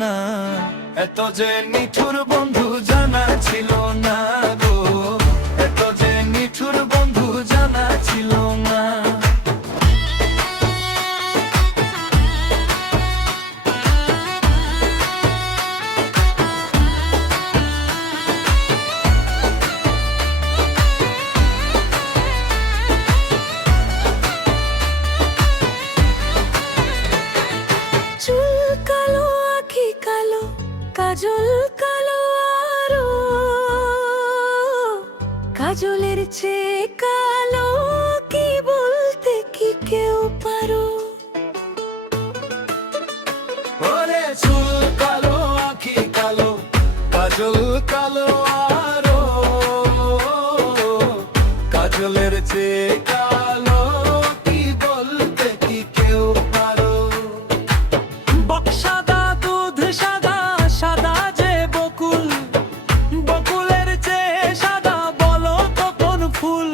না, এত যে নিঠুর বন্ধু জানা ছিল না গো, এত যে নিঠুর বন্ধু জানা ছিল না। কাজল কালো আরো, কাজলের চেয়ে কালো কি বলতে কি কেউ পারো? ওরে চুল কালো আঁখি কালো, কাজল কালো আরো, কাজলের চেয়ে কালো কি বলতে কি কেউ পারো? বক্সাদা দুধ সাদা, সাদা যে বকুল, বকুলের চেয়ে সাদা বলো তো কোন ফুল?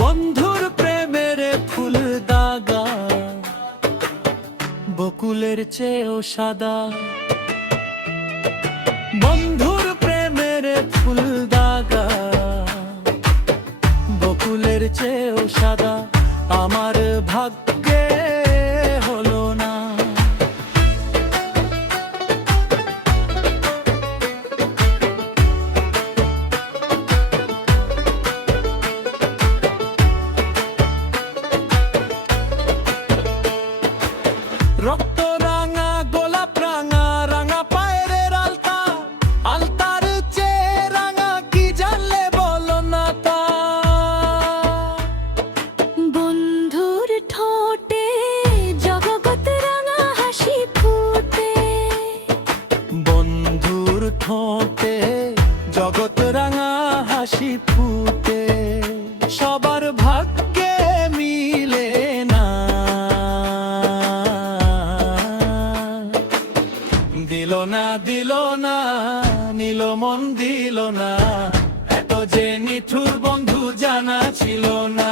বন্ধুর প্রেমের ফুল দাগা, বকুলের চেয়েও সাদা। বন্ধুর প্রেমের ফুল দাগা, বকুলের চেয়েও সাদা। আমার ভাগ্যে হলো না। রক্ত রাঙা গোলাপ রাঙা, রাঙা পায়ের আলতা, আলতার চেয়ে রাঙা কি জানলে বলো না তা? বন্ধুর ঠোঁটে জগৎ রাঙা হাসি ফুটে, বন্ধুর ঠোঁটে জগৎ রাঙা হাসি ফুটে। সবার ভাগ্যে মিলে না, দিল না দিল না, নিল মন দিল না, এত যে নিঠুর বন্ধু জানা ছিল না।